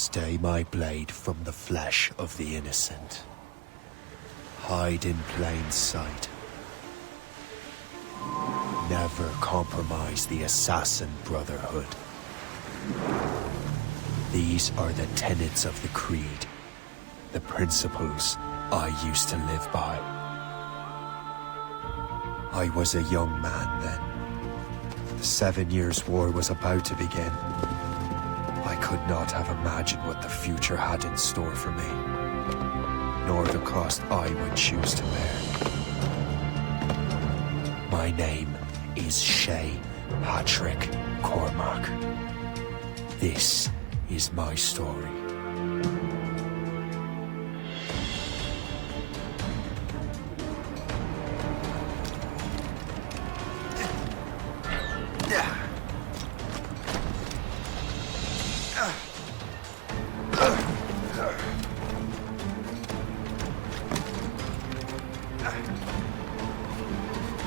Stay my blade from the flesh of the innocent. Hide in plain sight. Never compromise the Assassin Brotherhood. These are the tenets of the Creed, the principles I used to live by. I was a young man then. The 7 Years' War was about to begin. I could not have imagined what the future had in store for me, nor the cost I would choose to bear. My name is Shay Patrick Cormac. This is my story.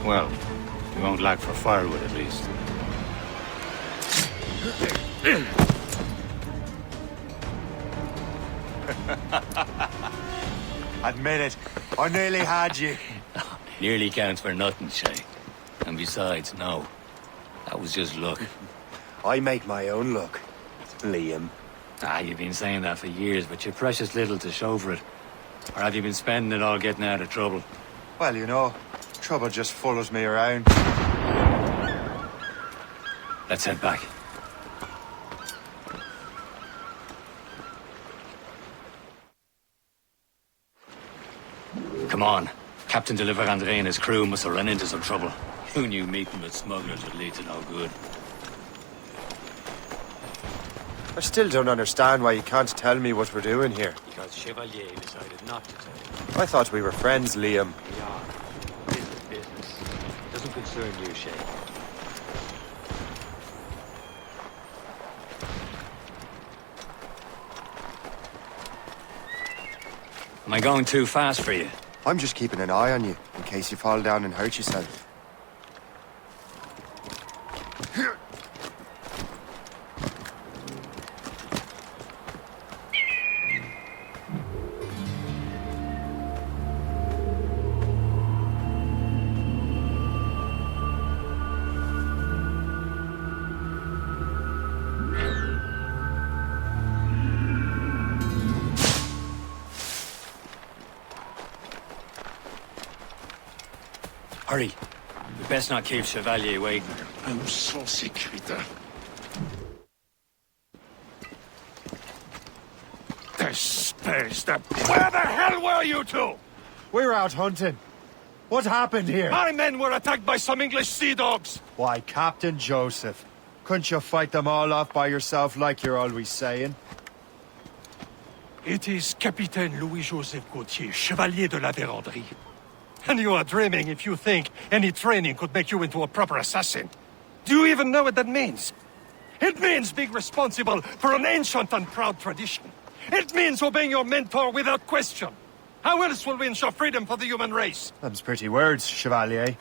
Well, you won't lack for firewood, at least. Admit it, I nearly had you. Nearly counts for nothing, Shay. And besides, no. That was just luck. I make my own luck, Liam. You've been saying that for years, but you're precious little to show for it. Or have you been spending it all getting out of trouble? Well, you know, trouble just follows me around. Let's head back. Come on. Captain Deliver Andre and his crew must have run into some trouble. Who knew meeting with smugglers would lead to no good? I still don't understand why you can't tell me what we're doing here. Because Chevalier decided not to tell you. I thought we were friends, Liam. We are. Business. Doesn't concern you, Shay. Am I going too fast for you? I'm just keeping an eye on you, in case you fall down and hurt yourself. Hurry. We best not keep Chevalier waiting. I'm so sick, Rita. Despise that. Where the hell were you two? We're out hunting. What happened here? My men were attacked by some English sea dogs. Why, Captain Joseph, couldn't you fight them all off by yourself like you're always saying? It is Capitaine Louis-Joseph Gauthier, Chevalier de la Vérendrye. And you are dreaming if you think any training could make you into a proper assassin. Do you even know what that means? It means being responsible for an ancient and proud tradition. It means obeying your mentor without question. How else will we ensure freedom for the human race? Them's pretty words, Chevalier.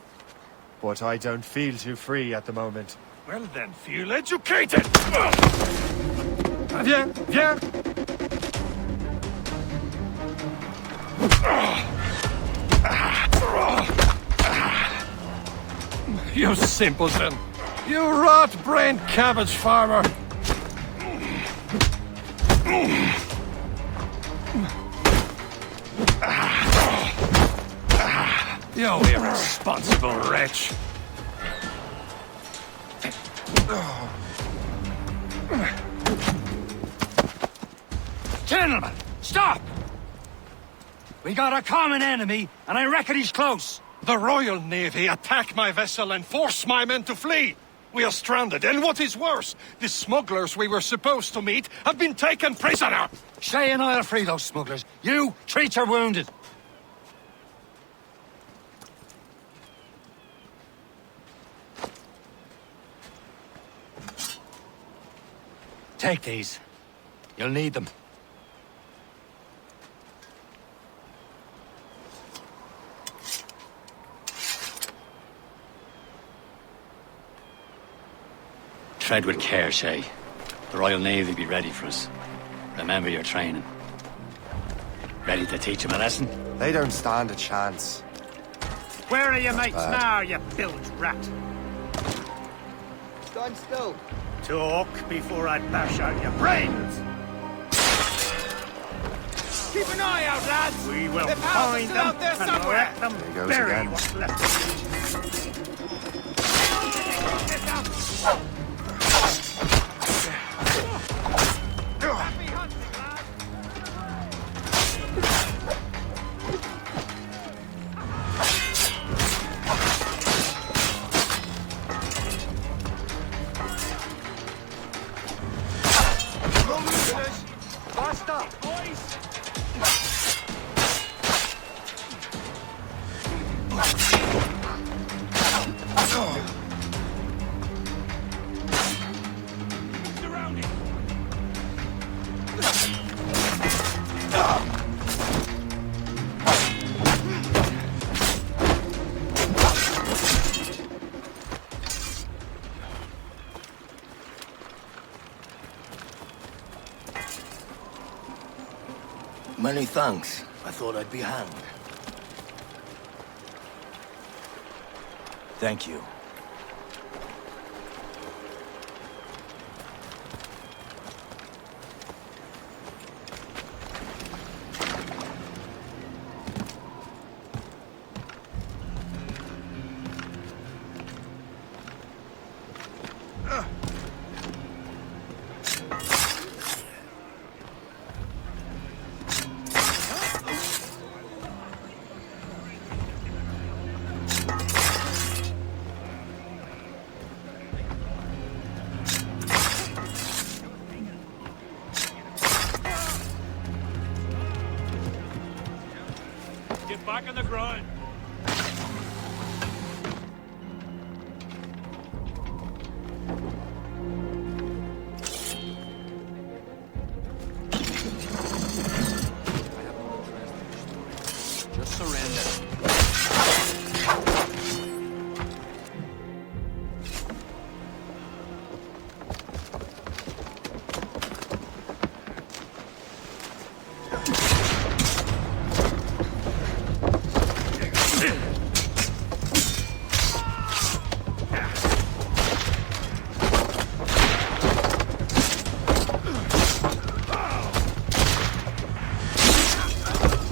But I don't feel too free at the moment. Well then, feel educated! Viens, viens! You simpleton! You rat-brained cabbage farmer! You irresponsible wretch! Gentlemen, stop! We got a common enemy, and I reckon he's close. The Royal Navy attack my vessel and force my men to flee. We are stranded, and what is worse, the smugglers we were supposed to meet have been taken prisoner. Shay and I'll free those smugglers. You, treat your wounded. Take these. You'll need them. Tread with care, Shay. The Royal Navy be ready for us. Remember your training. Ready to teach him a lesson? They don't stand a chance. Where are your mates now, you bilge rat? Stand still. Talk before I bash out your brains! Keep an eye out, lads! We will Their pals are find still them out there and somewhere. let them There he goes bury again. what's left of Happy hunting, lads! No losers! Faster, boys! surrounding. Many thanks. I thought I'd be hanged. Thank you. Get back on the ground. Just surrender.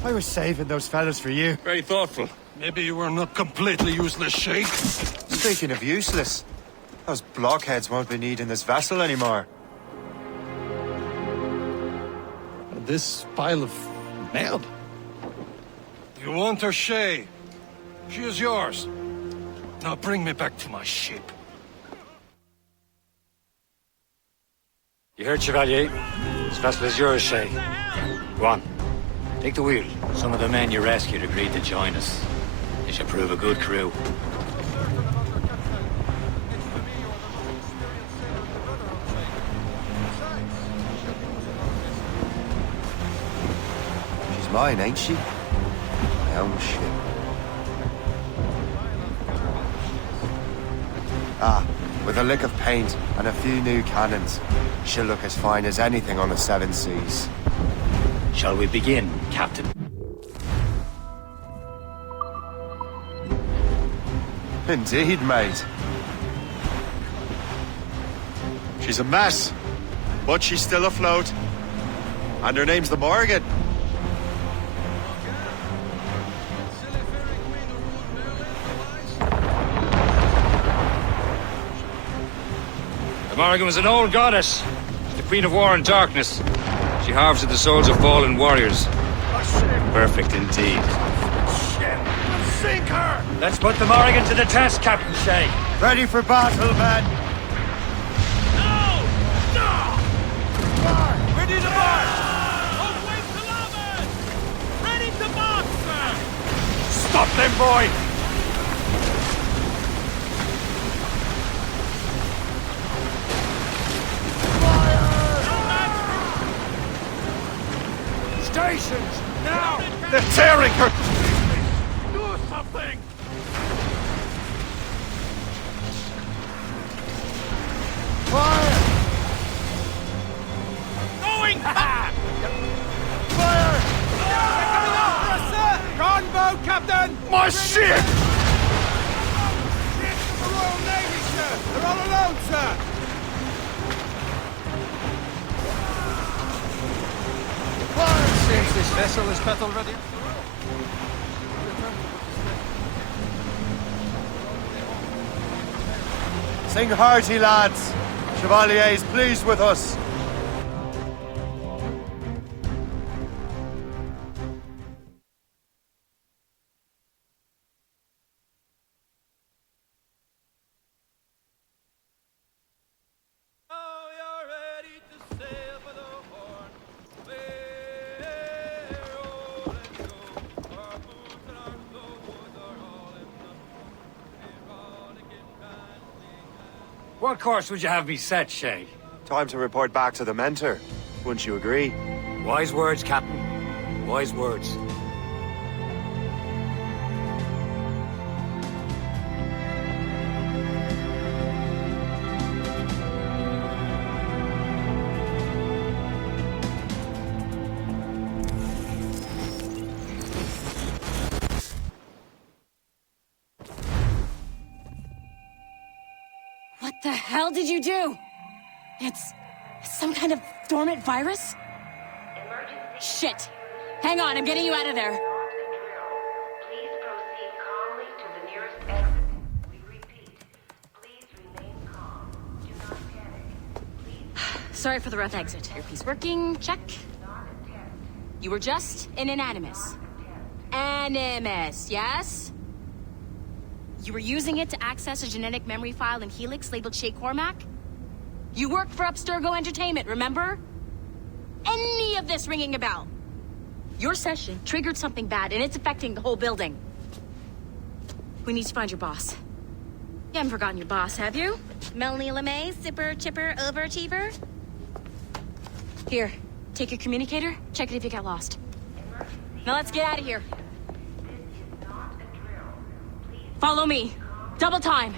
I was saving those fellas for you. Very thoughtful. Maybe you were not completely useless, Sheikh. Speaking of useless, those blockheads won't be needing this vessel anymore. This pile of mail. You want her, Shay? She is yours. Now bring me back to my ship. You heard, Chevalier? This vessel is yours, Shay. Go on. Take the wheel. Some of the men you rescued agreed to join us. They should prove a good crew. She's mine, ain't she? My own ship. Ah, with a lick of paint and a few new cannons, she'll look as fine as anything on the Seven Seas. Shall we begin, Captain? Indeed, mate. She's a mess, but she's still afloat. And her name's the Morgan. The Morrigan was an old goddess, the Queen of War and Darkness. She harvested the souls of fallen warriors. Perfect indeed. Sink her! Let's put the Morrigan to the test, Captain Shay. Ready for battle, men! No! No! Ready to march! Away to larboard! Ready to march, sir! Stop them, boy! Stations! Now! They're tearing her! Do something! Fire! Going back! shit! Shit from the Royal Navy, sir! They're all alone, sir! Seems this vessel is battle ready. Sing hearty, lads. Chevalier is pleased with us. Now you're ready to sail for the Horn. We're rolling go. Our boots and our clothes are all in the rollicking banding. What course would you have me set, Shay? Time to report back to the mentor. Wouldn't you agree? Wise words, Captain. Wise words. What the hell did you do? It's some kind of dormant virus? Shit. Hang on, I'm getting you out of there. Please proceed calmly to the nearest exit. We repeat, please remain calm. Do not panic. Please Sorry for the rough exit. Earpiece working, check. not attempt. You were just an animus. Animus, yes? You were using it to access a genetic memory file in Helix labeled Shay Cormac? You worked for Abstergo Entertainment, remember? Any of this ringing a bell? Your session triggered something bad, and it's affecting the whole building. We need to find your boss. You haven't forgotten your boss, have you? Melanie LeMay, zipper, chipper, overachiever? Here, take your communicator, check it if you get lost. Now let's get out of here. Follow me. Double time.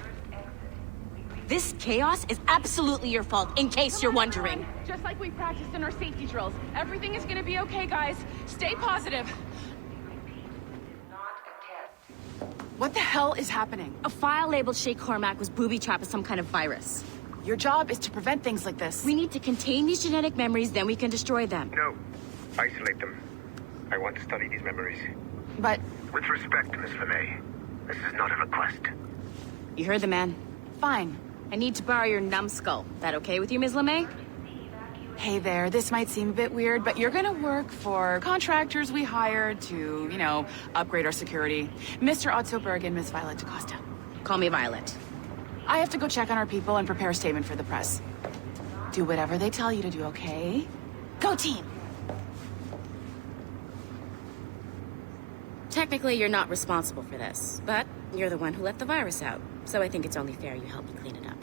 This chaos is absolutely your fault, in case you're wondering. Just like we practiced in our safety drills. Everything is gonna be okay, guys. Stay positive. Not attempt. What the hell is happening? A file labeled Shay Cormac was booby-trapped with some kind of virus. Your job is to prevent things like this. We need to contain these genetic memories, then we can destroy them. No. Isolate them. I want to study these memories. But With respect, Miss LeMay, this is not a request. You heard the man. fine. I need to borrow your numbskull. That okay with you, Ms. LeMay? Hey there, this might seem a bit weird, but you're gonna work for contractors we hired to, upgrade our security. Mr. Otto Berg and Miss Violet DaCosta. Call me Violet. I have to go check on our people and prepare a statement for the press. Do whatever they tell you to do, okay? Go team! Technically, you're not responsible for this, but you're the one who let the virus out, so I think it's only fair you help me clean it up.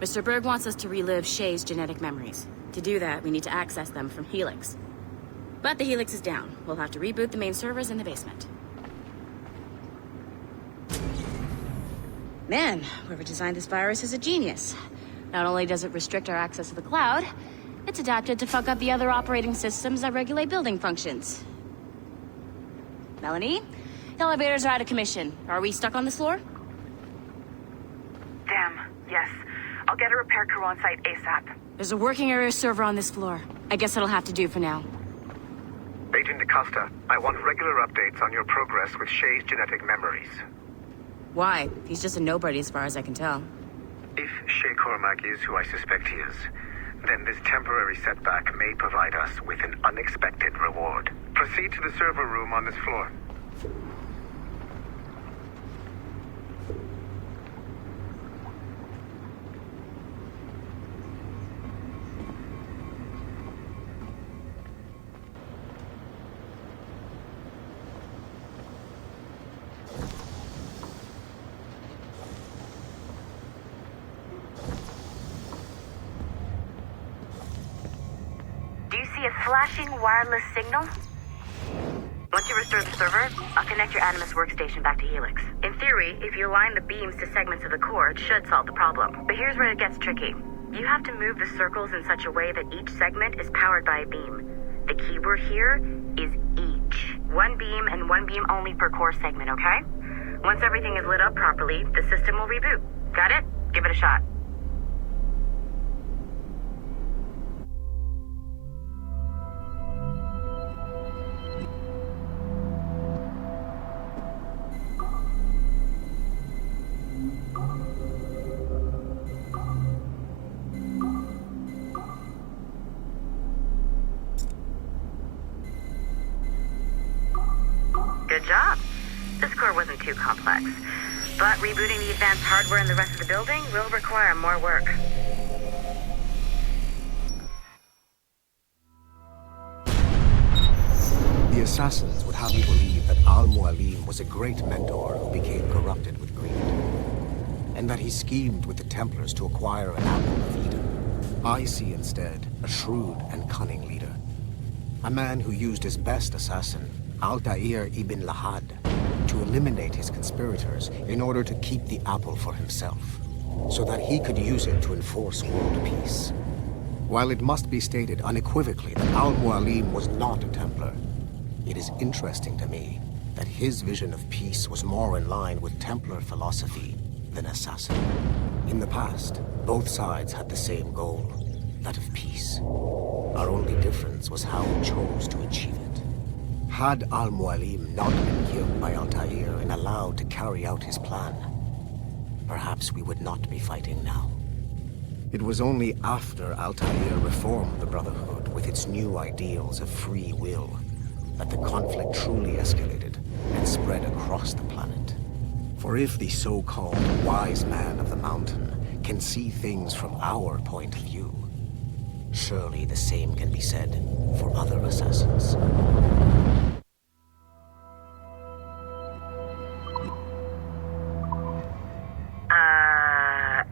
Mr. Berg wants us to relive Shay's genetic memories. To do that, we need to access them from Helix. But the Helix is down. We'll have to reboot the main servers in the basement. Man, whoever designed this virus is a genius. Not only does it restrict our access to the cloud, it's adapted to fuck up the other operating systems that regulate building functions. Melanie? The elevators are out of commission. Are we stuck on this floor? Damn, yes. I'll get a repair crew on site ASAP. There's a working area server on this floor. I guess it'll have to do for now. Agent DaCosta, I want regular updates on your progress with Shay's genetic memories. Why? He's just a nobody as far as I can tell. If Shay Cormac is who I suspect he is, then this temporary setback may provide us with an unexpected reward. Proceed to the server room on this floor. Do you see a flashing wireless signal? Once you restore the server, I'll connect your Animus workstation back to Helix. In theory, if you align the beams to segments of the core, it should solve the problem. But here's where it gets tricky. You have to move the circles in such a way that each segment is powered by a beam. The keyword here is each. One beam and one beam only per core segment, okay? Once everything is lit up properly, the system will reboot. Got it? Give it a shot. Good job. This core wasn't too complex, but rebooting the advanced hardware in the rest of the building will require more work. The assassins would have you believe that Al-Mualim was a great mentor who became corrupted with greed, and that he schemed with the Templars to acquire an apple of Eden. I see instead a shrewd and cunning leader, a man who used his best assassin, Altair ibn Lahad, to eliminate his conspirators in order to keep the apple for himself, so that he could use it to enforce world peace. While it must be stated unequivocally that Al-Mualim was not a Templar, it is interesting to me that his vision of peace was more in line with Templar philosophy than assassin. In the past, both sides had the same goal, that of peace. Our only difference was how he chose to achieve it. Had Al-Mualim not been killed by Altair and allowed to carry out his plan, perhaps we would not be fighting now. It was only after Altair reformed the Brotherhood with its new ideals of free will that the conflict truly escalated and spread across the planet. For if the so-called wise man of the mountain can see things from our point of view, surely the same can be said for other assassins.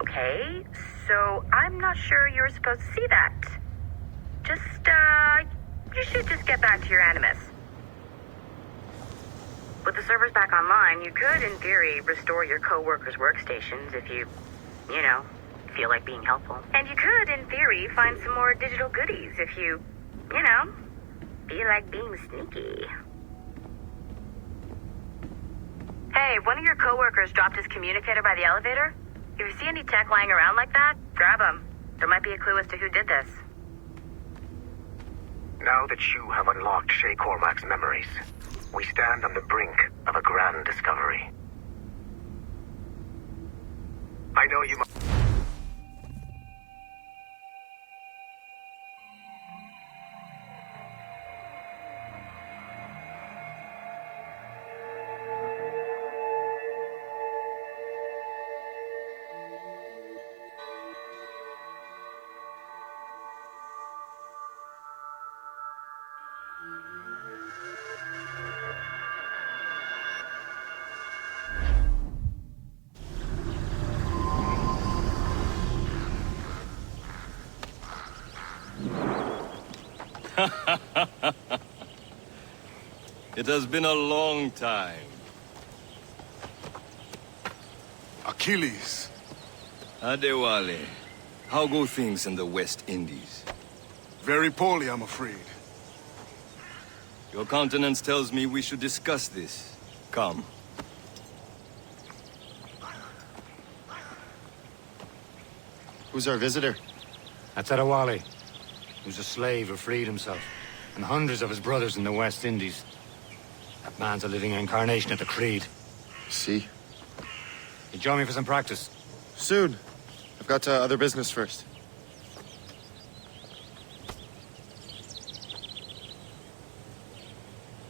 Okay, so I'm not sure you're supposed to see that. You should just get back to your Animus. With the servers back online, you could, in theory, restore your co-workers' workstations if you feel like being helpful. And you could, in theory, find some more digital goodies if you feel like being sneaky. Hey, one of your co-workers dropped his communicator by the elevator. If you see any tech lying around like that, grab them. There might be a clue as to who did this. Now that you have unlocked Shay Cormac's memories, we stand on the brink of a grand discovery. I know you must... It has been a long time. Achilles. Adewale, how go things in the West Indies? Very poorly, I'm afraid. Your countenance tells me we should discuss this. Come. Who's our visitor? That's Adewale. He was a slave who freed himself, and hundreds of his brothers in the West Indies. That man's a living incarnation of the Creed. See? You join me for some practice? Soon. I've got other business first.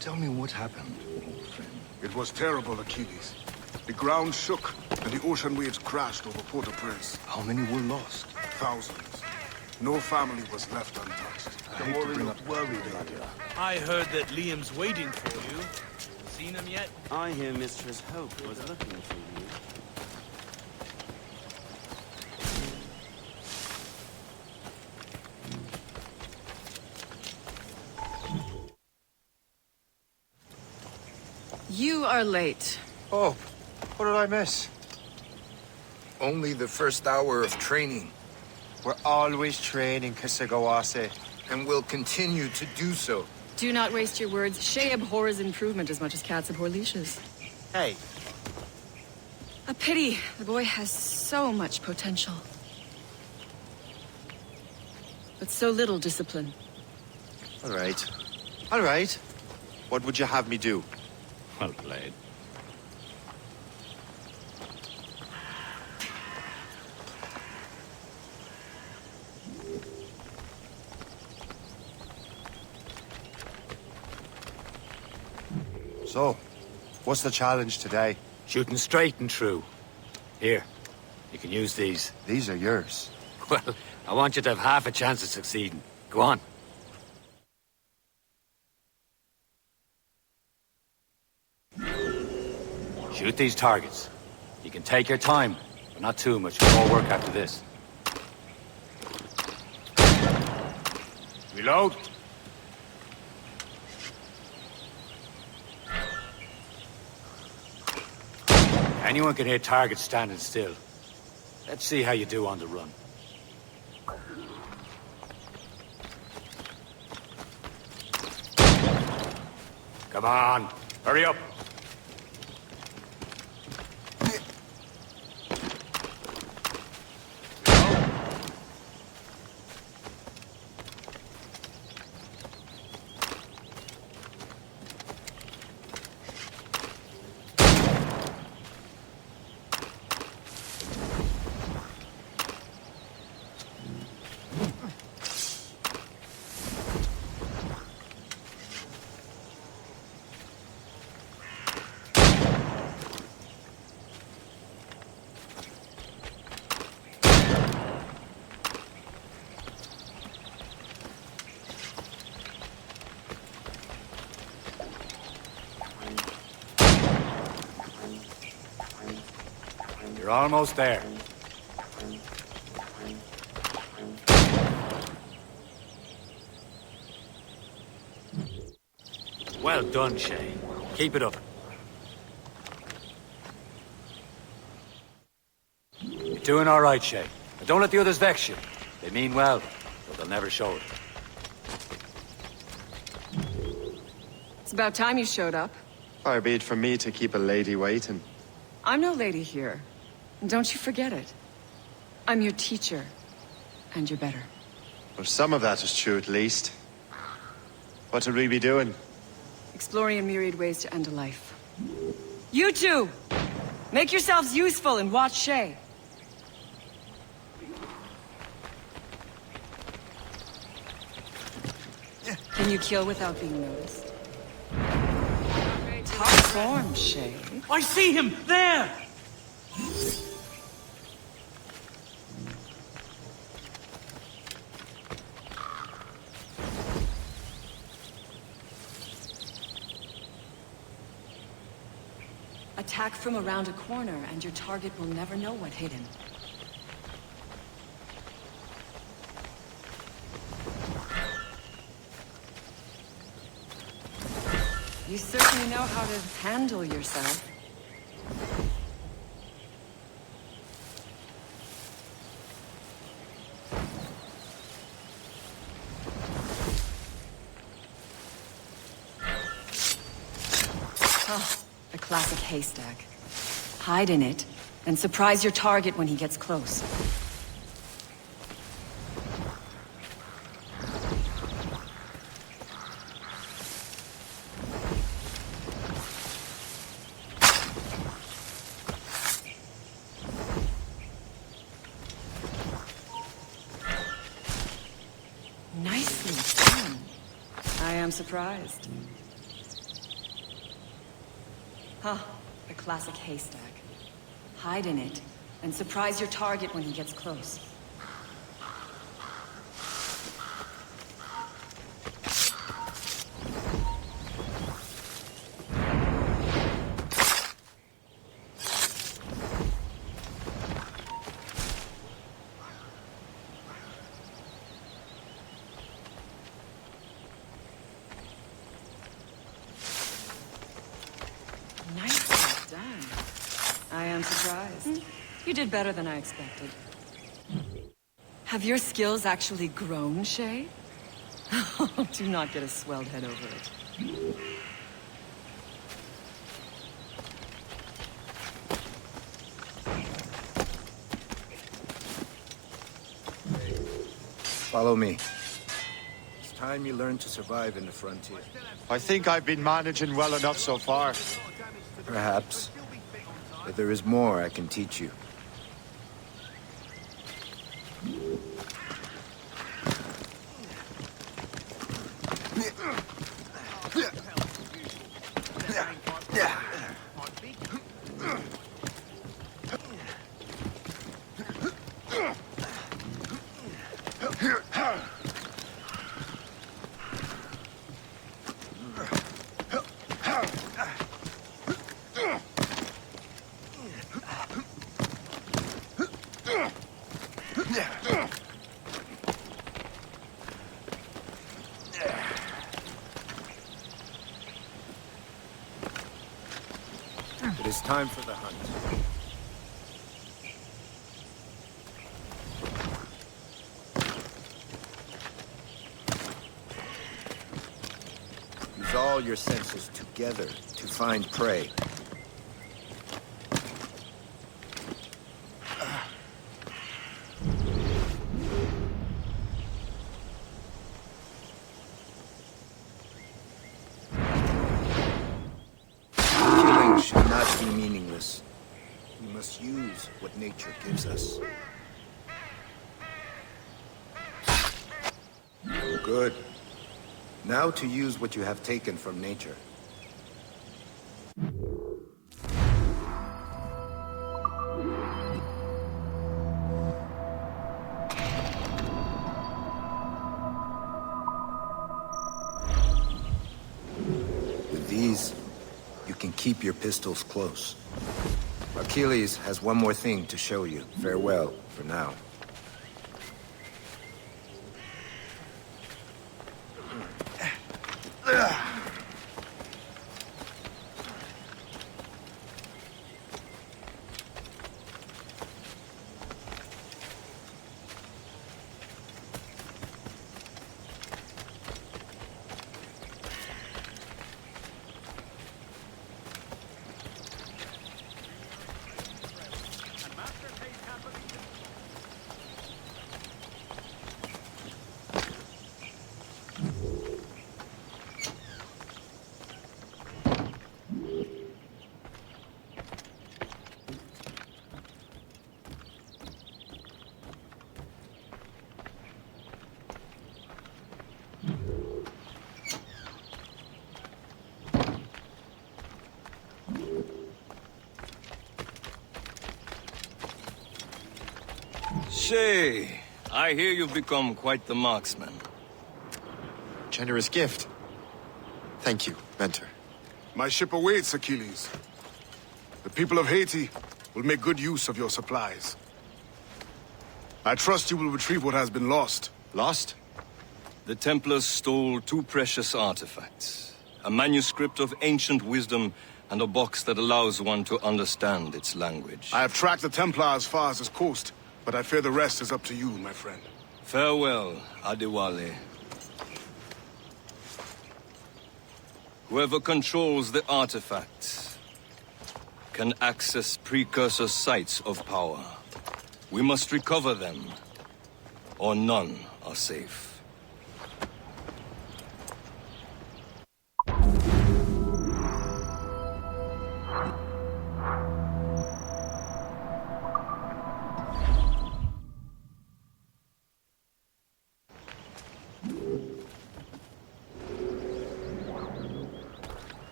Tell me what happened, old friend. It was terrible, Achilles. The ground shook, and the ocean waves crashed over Port-au-Prince. How many were lost? Thousands. No family was left untouched. I hate to bring up worried, Nadia. I heard that Liam's waiting for you. Seen him yet? I hear Mistress Hope was looking for you. You are late. Oh, what did I miss? Only the first hour of training. We're always training, Kisagawase. And will continue to do so. Do not waste your words. Shay abhors improvement as much as cats abhor leashes. Hey, A pity. The boy has so much potential. But so little discipline. All right. All right. What would you have me do? Well played. So, what's the challenge today? Shooting straight and true. Here, you can use these. These are yours. Well, I want you to have half a chance of succeeding. Go on. Shoot these targets. You can take your time, but not too much. More work after this. Reload. Anyone can hit targets standing still. Let's see how you do on the run. Come on, hurry up. You're almost there. Well done, Shay. Keep it up. You're doing all right, Shay. But don't let the others vex you. They mean well, but they'll never show it. It's about time you showed up. Far be it from me to keep a lady waiting. I'm no lady here. And don't you forget it. I'm your teacher. And you're better. Well, some of that is true at least. What would we be doing? Exploring a myriad ways to end a life. You two! Make yourselves useful and watch Shay. Can you kill without being noticed? Top form, Shay. I see him! There! Attack from around a corner, and your target will never know what hit him. You certainly know how to handle yourself. Oh, the classic haystack. Hide in it, and surprise your target when he gets close. Nicely done. I am surprised. Huh, the classic haystack. Hide in it, and surprise your target when he gets close. Surprised. You did better than I expected. Have your skills actually grown, Shay? Do not get a swelled head over it. Follow me. It's time you learn to survive in the frontier. I think I've been managing well enough so far. Perhaps. But there is more I can teach you. It is time for the hunt. Use all your senses together to find prey. Killing should not be meaningless. We must use what nature gives us. Good. Now to use what you have taken from nature. With these, you can keep your pistols close. Achilles has one more thing to show you. Farewell for now. Shay, I hear you've become quite the marksman. Generous gift. Thank you, Mentor. My ship awaits, Achilles. The people of Haiti will make good use of your supplies. I trust you will retrieve what has been lost. Lost? The Templars stole two precious artifacts. A manuscript of ancient wisdom and a box that allows one to understand its language. I have tracked the Templars as far as this coast, but I fear the rest is up to you, my friend. Farewell, Adewale. Whoever controls the artifacts can access precursor sites of power. We must recover them, or none are safe.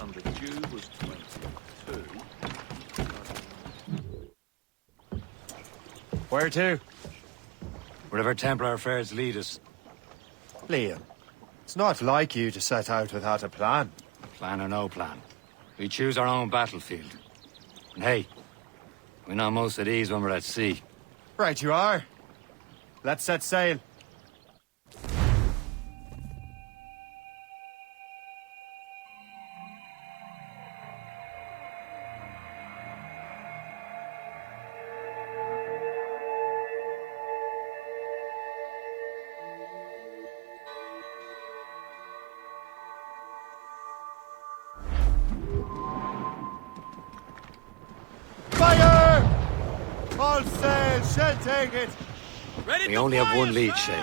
And the Jew was 22. Where to? Wherever Templar affairs lead us. Liam, it's not like you to set out without a plan. Plan or no plan. We choose our own battlefield. And hey, we know most at ease when we're at sea. Right you are. Let's set sail. Full sail, shall take it. We only have one lead, Shay.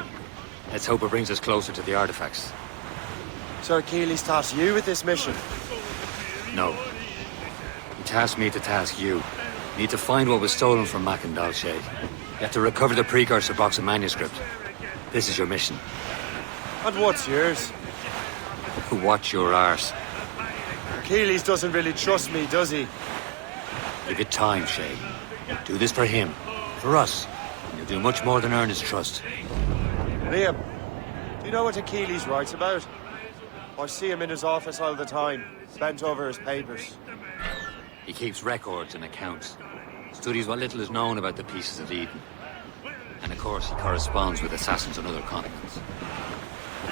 Let's hope it brings us closer to the artifacts. Sir Achilles tasked you with this mission. No. He tasked me to task you. Need to find what was stolen from Mackandal, Shay. You have to recover the precursor box of manuscript. This is your mission. And what's yours? Watch your arse. Achilles doesn't really trust me, does he? Give it time, Shay. Do this for him. For us. And you'll do much more than earn his trust. Liam, do you know what Achilles writes about? I see him in his office all the time, bent over his papers. He keeps records and accounts. Studies what little is known about the pieces of Eden. And of course, he corresponds with assassins on other continents. Be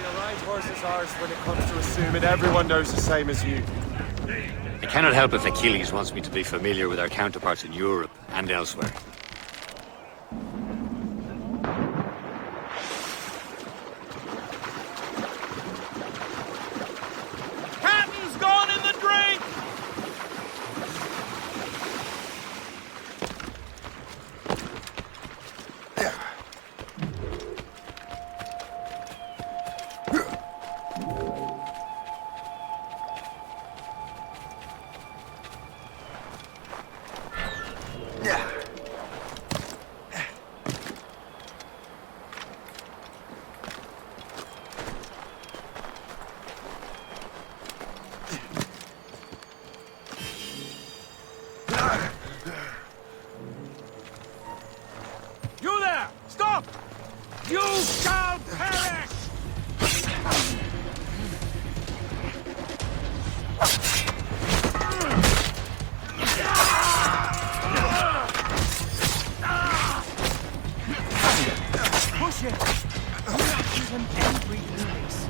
a right horse's arse when it comes to assuming everyone knows the same as you. I cannot help if Achilles wants me to be familiar with our counterparts in Europe and elsewhere. Captain's gone in the drink! You there! Stop! You shall perish! Push it! Give him every place.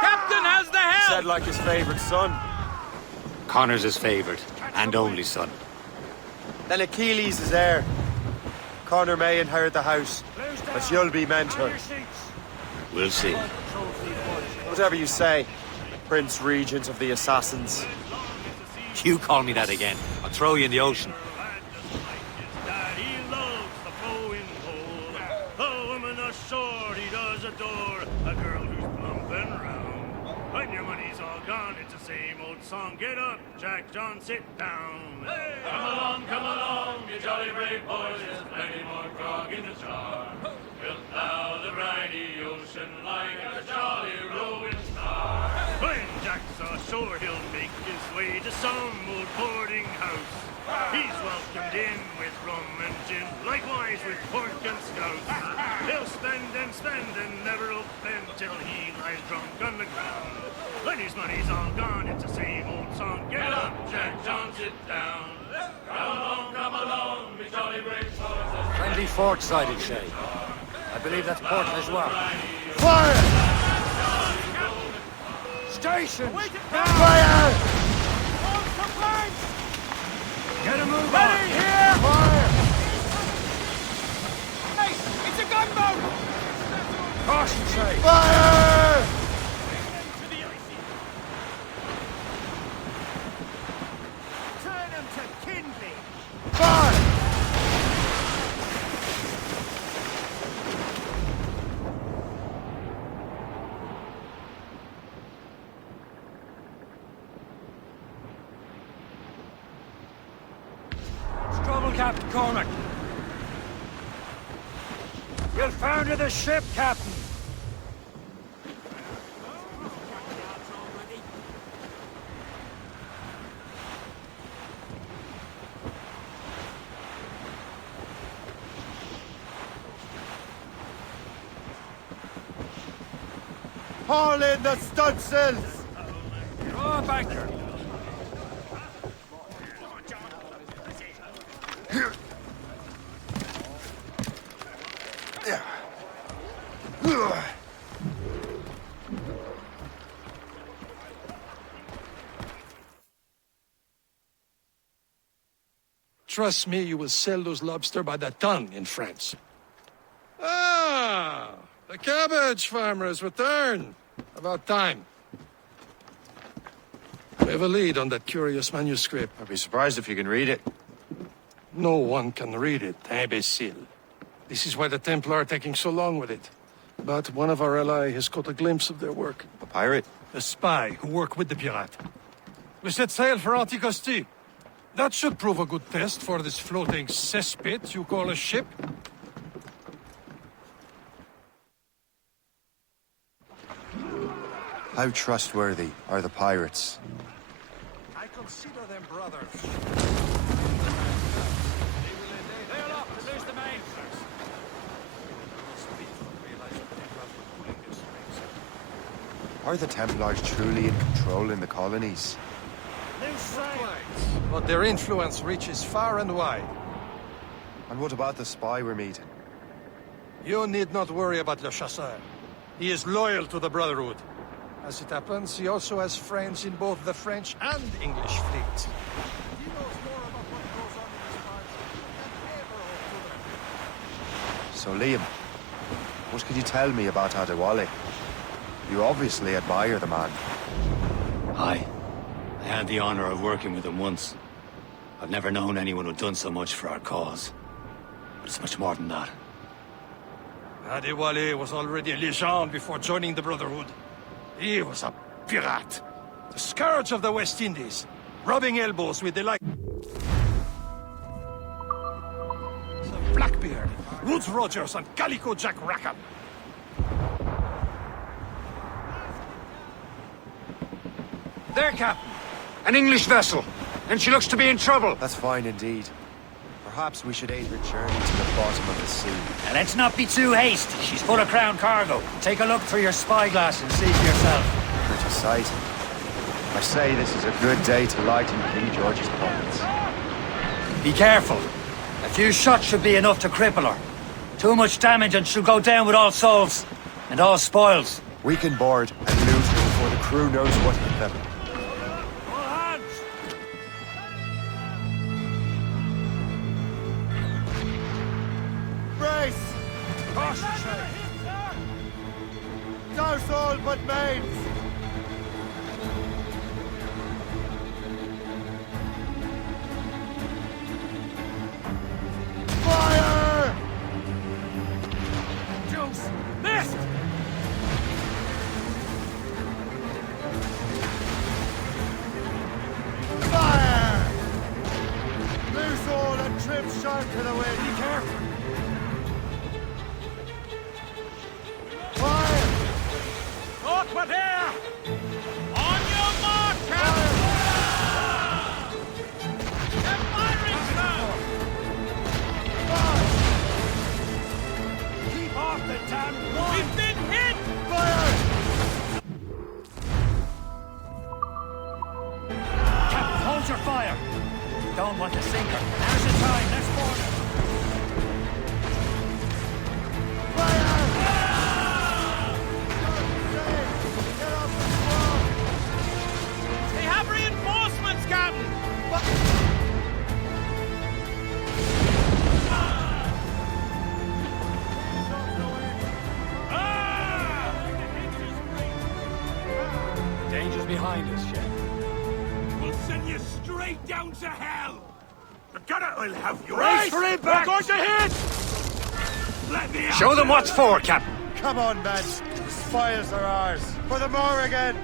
Captain has the helm! Said like his favorite son. Connor's his favorite and only son. Then Achilles is heir. Connor may inherit the house, but you'll be mentor. We'll see. Whatever you say, Prince Regent of the Assassins. You call me that again, I'll throw you in the ocean. He loves the flowing pole. A woman ashore he does adore. A girl who's plump and round. When your money's all gone, it's the same old song. Get up, Jack John, sit down. Come along, you jolly brave boys. There's plenty more grog in the jar. Wilt thou the briny ocean like a jolly rolling star? When Jack's ashore, he'll make his way to some old boarding house. He's welcomed in with rum and gin, likewise with pork and scout. He'll spend and never offend till he lies drunk on the ground. When his money's all gone, it's the same old song. Get up, Jack John, sit down. Come along, me jolly brave boys. Friendly fort-sided, Shay. I believe that's port as well. Fire! Station! Fire! Get a move Ready on! here! Fire! Hey, it's a gunboat! Caution, Shay! Fire! Turn them to kindling! Fire! Trouble, Captain. Captain Cormac. You'll founder the ship, Captain. Haul in the stunsails! Draw banker. Trust me, you will sell those lobster by the ton in France. Ah, the cabbage farmers return. About time. We have a lead on that curious manuscript. I'd be surprised if you can read it. No one can read it, imbecile. This is why the Templars are taking so long with it. But one of our allies has caught a glimpse of their work. A pirate? A spy who worked with the pirate. We set sail for Anticosti. That should prove a good test for this floating cesspit you call a ship. How trustworthy are the pirates? I consider them brothers. Sail up and lose the main. Are the Templars truly in control in the colonies? But their influence reaches far and wide. And what about the spy we're meeting? You need not worry about Le Chasseur. He is loyal to the Brotherhood. As it happens, he also has friends in both the French and English fleets. He knows more about what goes on in his parts than ever ought to them. So, Liam, what could you tell me about Adewale? You obviously admire the man. Aye. I had the honor of working with him once. I've never known anyone who'd done so much for our cause. But it's much more than that. Adewale was already a legend before joining the Brotherhood. He was a pirate. The scourge of the West Indies. Rubbing elbows with the like... Blackbeard, Woods Rogers, and Calico Jack Rackham. There, Captain. An English vessel. And she looks to be in trouble. That's fine indeed. Perhaps we should aid her journey to the bottom of the sea. Now, let's not be too hasty. She's full of crown cargo. Take a look through your spyglass and see for yourself. Pretty sight. I say this is a good day to lighten King George's pockets. Be careful. A few shots should be enough to cripple her. Too much damage and she'll go down with all souls. And all spoils. We can board and loot her before the crew knows what hit them. Brace! Douse all but mains! Fire! Juice! Missed! Fire! Loose all and trim sharp to the wind. Be careful! Fire! Awkward here! On your mark, Keep off the damn line! We've been hit! Fire! Captain, hold your fire. Don't want to sink her. Now's the time. Let's board her. They have reinforcements, Captain! Danger's behind us, Shed. We'll send you straight down to hell! The gunner will have you Brace for impact! We're going to hit! Let me out! Show them what's for, Captain. Come on, men. The spoils are ours. For the Morrigan!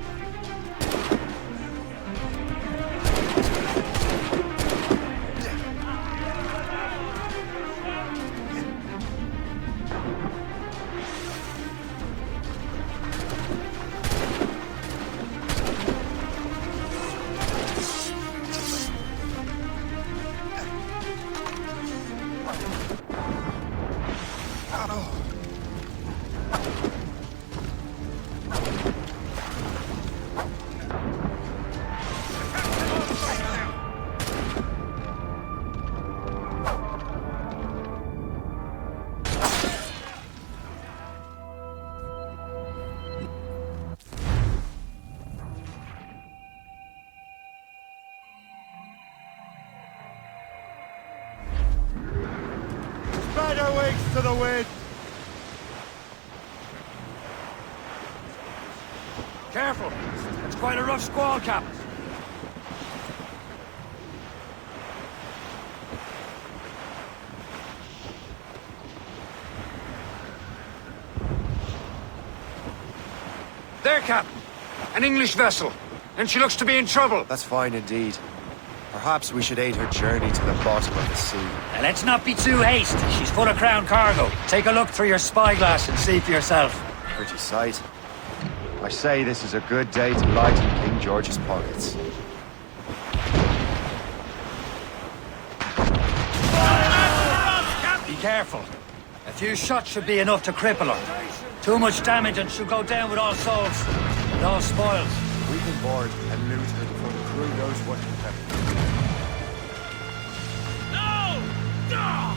Spread your wings to the wind! Careful! It's quite a rough squall, Captain. There, Captain. An English vessel. And she looks to be in trouble. That's fine indeed. Perhaps we should aid her journey to the bottom of the sea. Now, let's not be too hasty. She's full of crown cargo. Take a look through your spyglass and see for yourself. Pretty sight. I say this is a good day to lighten King George's pockets. Be careful. A few shots should be enough to cripple her. Too much damage and she'll go down with all souls. And all spoils. We can board and loot her before the crew knows what to do. No! No!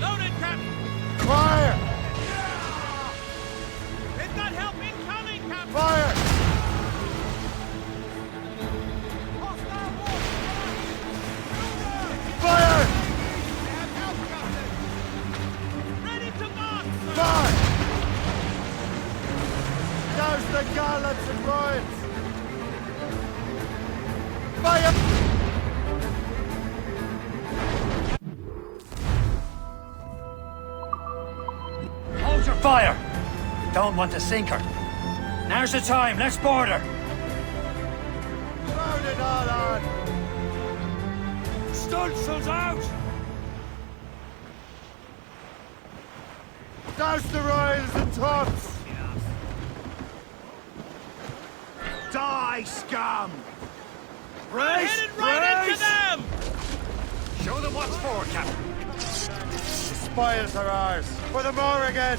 Loaded, Captain! Fire! They've got help incoming, Captain! Fire! Fire! Ready to march, sir! Fire! Douse the gallants and royals! Fire! Hold your fire! Don't want to sink her. Now's the time, let's board her! Load it all on! Stunsails out! Douse the royals and tops! Die, scum! Brace! Headed right into them! Show them what's for, Captain. The spoils are ours. For the more again!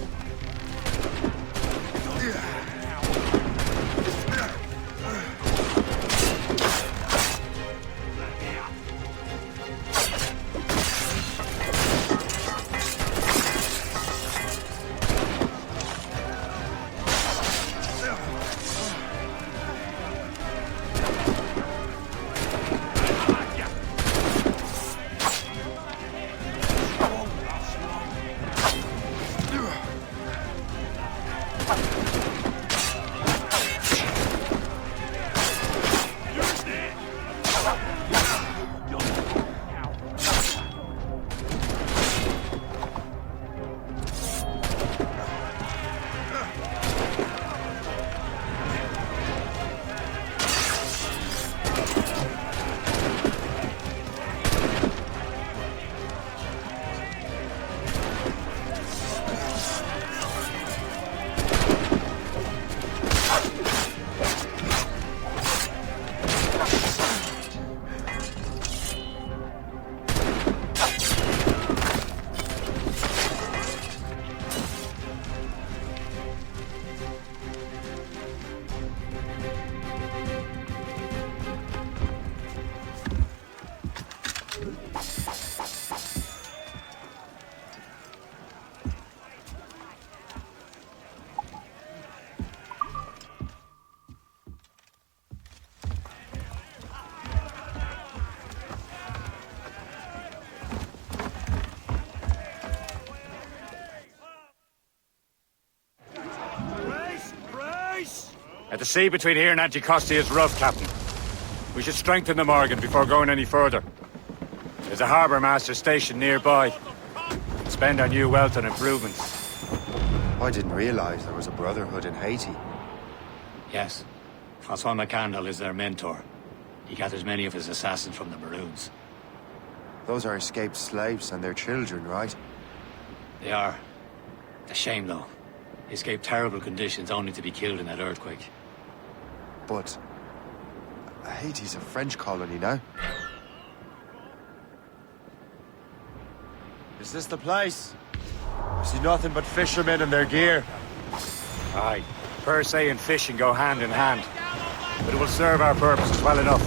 The sea between here and Anticosti is rough, Captain. We should strengthen the Morgan before going any further. There's a harbour master stationed nearby. Spend our new wealth on improvements. I didn't realize there was a brotherhood in Haiti. Yes. Francois McCandle is their mentor. He gathers many of his assassins from the Maroons. Those are escaped slaves and their children, right? They are. A shame, though. They escaped terrible conditions only to be killed in that earthquake. But Haiti's a French colony now. Is this the place? I see nothing but fishermen and their gear. Aye. Per se and fishing go hand in hand. But it will serve our purposes well enough.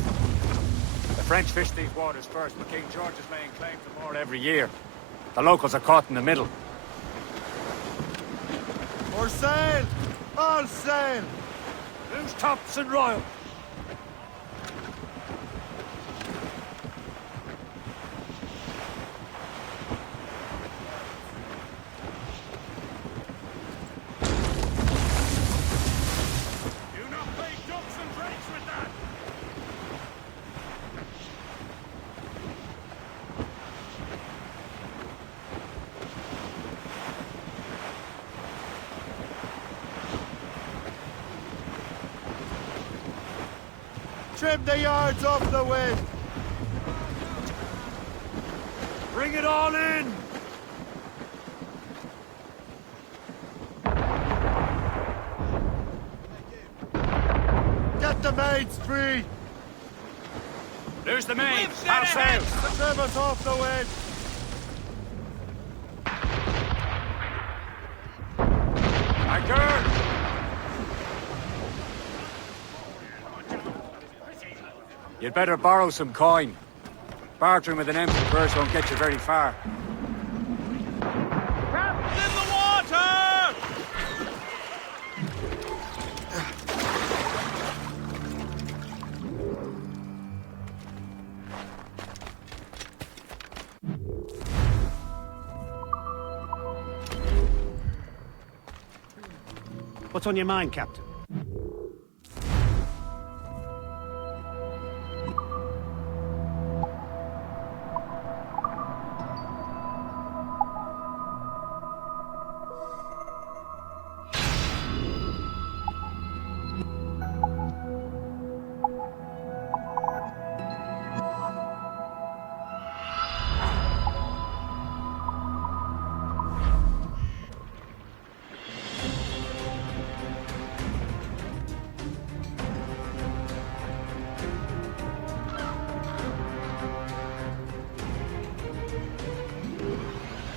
The French fish these waters first, but King George is laying claim to more every year. The locals are caught in the middle. Or sail! All sail! Loose tops and royal. Trim the yards off the wind! Bring it all in! Get the mains free! There's the main. Our sails. Trim us off the wind! Anchor! You'd better borrow some coin. Bartering with an empty purse won't get you very far. Crabs in the water! What's on your mind, Captain?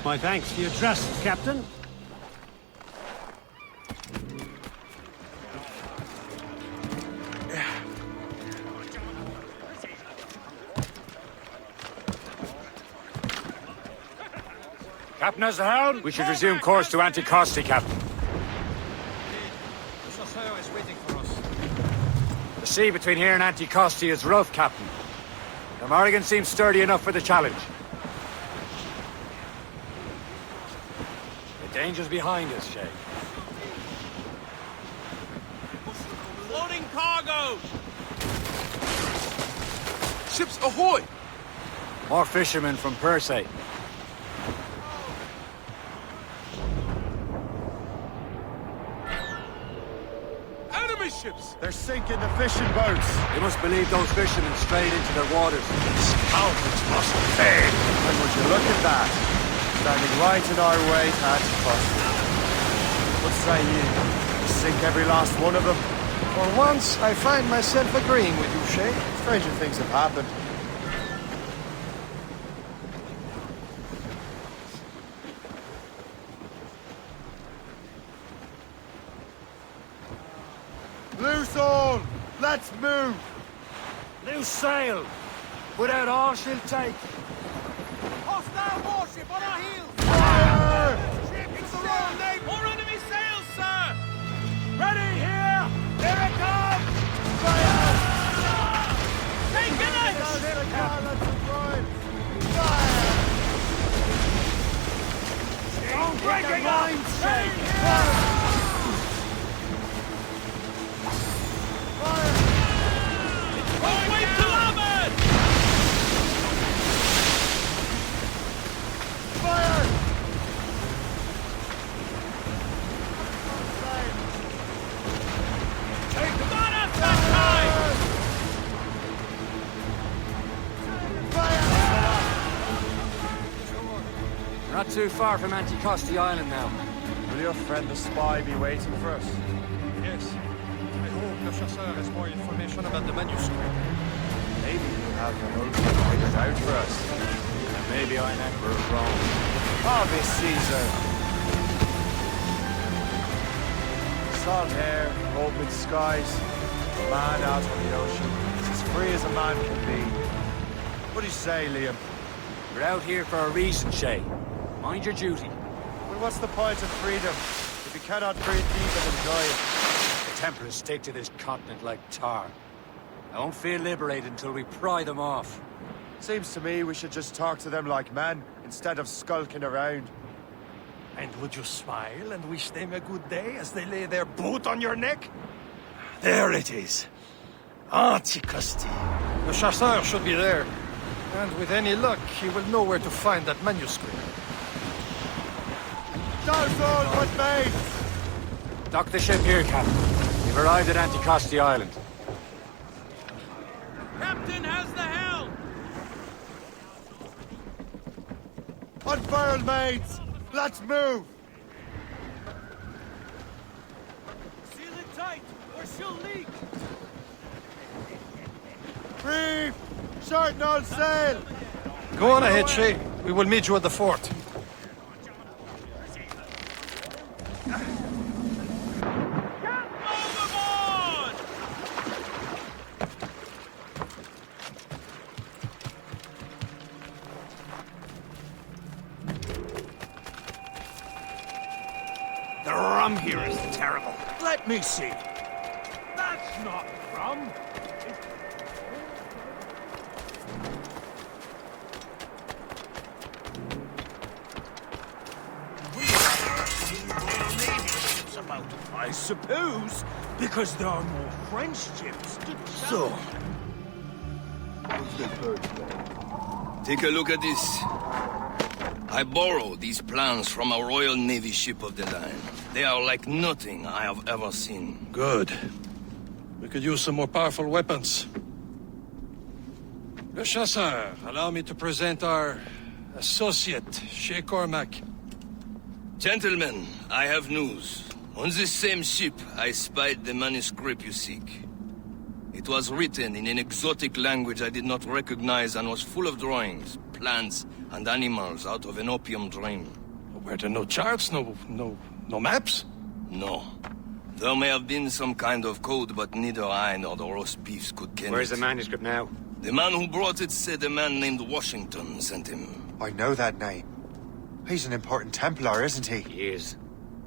My thanks for your trust, Captain. Captain has the helm. We should resume course to Anticosti, Captain. The chasseur is waiting for us. The sea between here and Anticosti is rough, Captain. The Morrigan seems sturdy enough for the challenge. The danger's behind us, Shay. Loading cargo! Ships ahoy! More fishermen from Persay. Enemy ships! They're sinking the fishing boats! They must believe those fishermen strayed into their waters. Scoundrels must pay. And would you look at that? Standing right in our way to Anticosti. What say you? Sink every last one of them? For once, I find myself agreeing with you, Shay. Stranger things have happened. Loose all! Let's move! Loose sail! Without all she'll take. Hostile warship on our heels! Fire! It's the wrong name! More enemy sails, sir! Ready here! Here it comes! Fire! Take it! Don't break it up! Away to larboard! Fire! Take them on us that time! We're not too far from Anticosti Island now. Will your friend the spy be waiting for us? Yes. I hope the chasseur has more information about the manuscript. Maybe he'll have an old figured out for us. And maybe I'm Emperor of Rome. Ave Caesar! Salt air, open skies, a man out on the ocean. It's as free as a man can be. What do you say, Liam? We're out here for a reason, Shay. Mind your duty. Well, what's the point of freedom if you cannot breathe deep and enjoy it? The Templars stick to this continent like tar. I won't feel liberated until we pry them off. Seems to me we should just talk to them like men, instead of skulking around. And would you smile and wish them a good day as they lay their boot on your neck? There it is. Anticosti. The chasseur should be there. And with any luck, he will know where to find that manuscript. Those all good mates! Dock the ship here, Captain. We've arrived at Anticosti Island. Captain has the helm! Unfurl, mates! Let's move! Seal it tight, or she'll leak! Reef! Shorten all sail! Go on ahead, Shay. We will meet you at the fort. The rum here is terrible. Let me see. That's not rum. I suppose, because there are more French ships to So. Take a look at this. I borrowed these plans from a Royal Navy ship of the line. They are like nothing I have ever seen. Good. We could use some more powerful weapons. Le Chasseur, allow me to present our associate, Shay Cormac. Gentlemen, I have news. On this same ship, I spied the manuscript you seek. It was written in an exotic language I did not recognize and was full of drawings, plants, and animals out of an opium dream. Were there no charts, no maps? No. There may have been some kind of code, but neither I nor the roast beefs could ken Where's it. the manuscript now? The man who brought it said a man named Washington sent him. I know that name. He's an important Templar, isn't he? He is.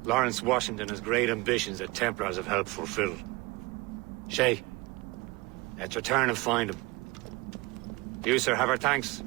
Lawrence Washington has great ambitions that Templars have helped fulfill. Shay, let's return and find him. You, sir, have our thanks.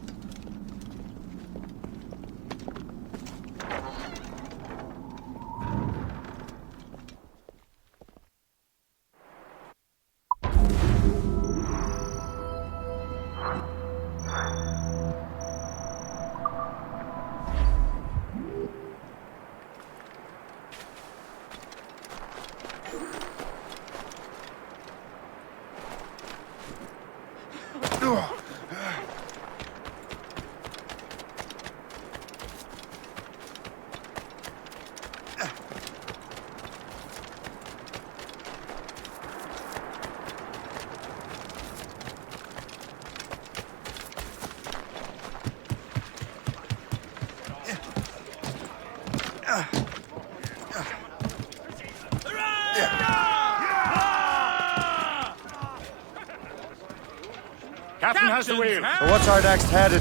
Captain has the wheel. So what's our next headed?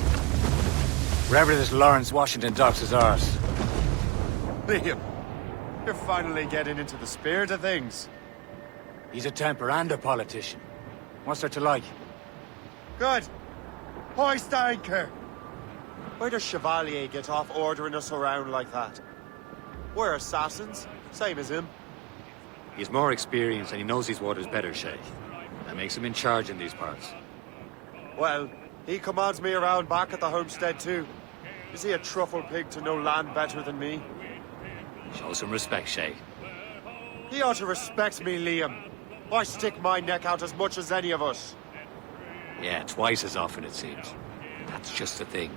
Wherever this Lawrence Washington docks is ours. Liam, you're finally getting into the spirit of things. He's a Templar and a politician. What's there to like? Good. Hoist anchor. Where does Chevalier get off ordering us around like that? We're assassins, same as him. He's more experienced and he knows these waters better, Shay. That makes him in charge in these parts. Well, he commands me around back at the homestead too. Is he a truffle pig to know land better than me? Show some respect, Shay. He ought to respect me, Liam. I stick my neck out as much as any of us. Yeah, twice as often it seems. That's just the thing.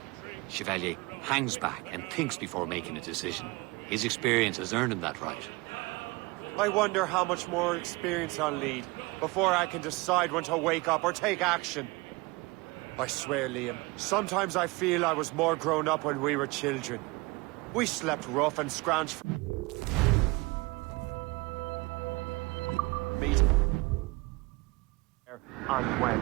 Chevalier hangs back and thinks before making a decision. His experience has earned him that right. I wonder how much more experience I'll need before I can decide when to wake up or take action. I swear, Liam, sometimes I feel I was more grown up when we were children. We slept rough and scrounged for... meet and when.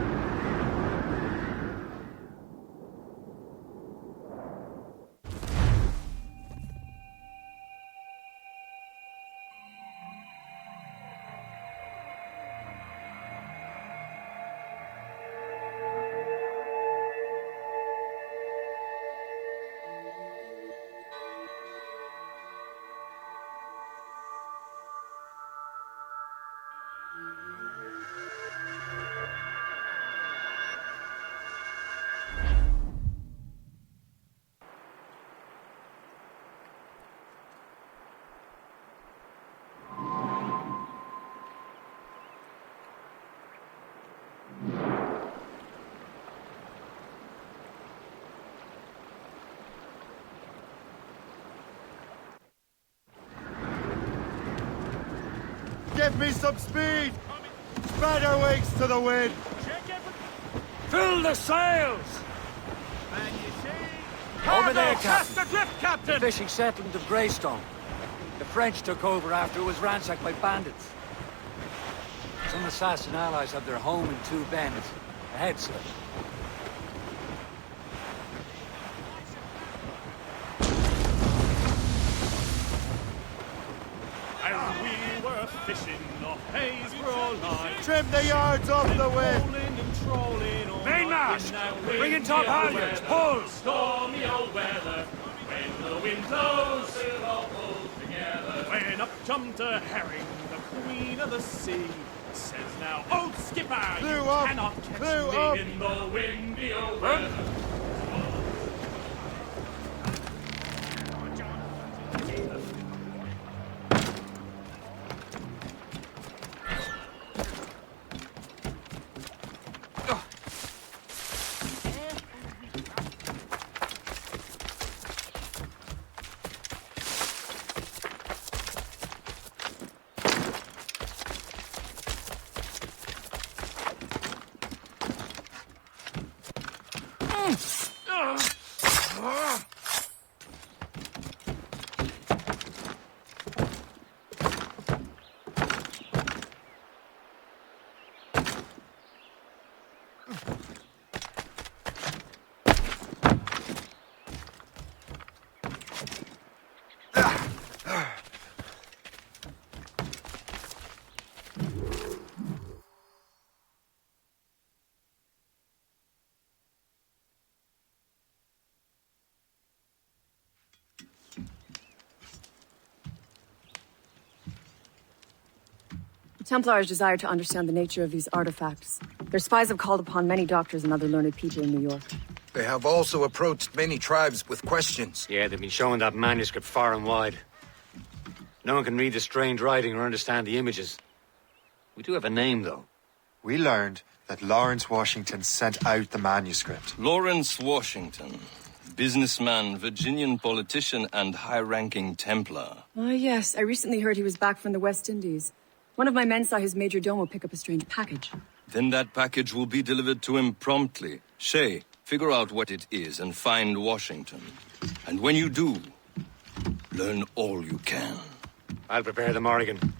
Give me some speed! Spread our wings to the wind! Fill the sails! Over there, Captain. The drift, Captain! The fishing settlement of Greystone. The French took over after it was ransacked by bandits. Some assassin allies have their home in Two Bends. Ahead, sir. As we were fishing off Haysborough line, Trim the yards off the wind! Mainmast! Bring in top halyards! Pull! Stormy old weather, when the wind blows, we'll all pull together. When up jumped a herring, the queen of the sea, says now, old skipper, you cannot catch me in the windy old weather. The Templars desire to understand the nature of these artifacts. Their spies have called upon many doctors and other learned people in New York. They have also approached many tribes with questions. Yeah, they've been showing that manuscript far and wide. No one can read the strange writing or understand the images. We do have a name, though. We learned that Lawrence Washington sent out the manuscript. Lawrence Washington. Businessman, Virginian politician, and high-ranking Templar. Ah, yes. I recently heard he was back from the West Indies. One of my men saw his major domo pick up a strange package. Then that package will be delivered to him promptly. Shay, figure out what it is and find Washington. And when you do, learn all you can. I'll prepare the Morrigan.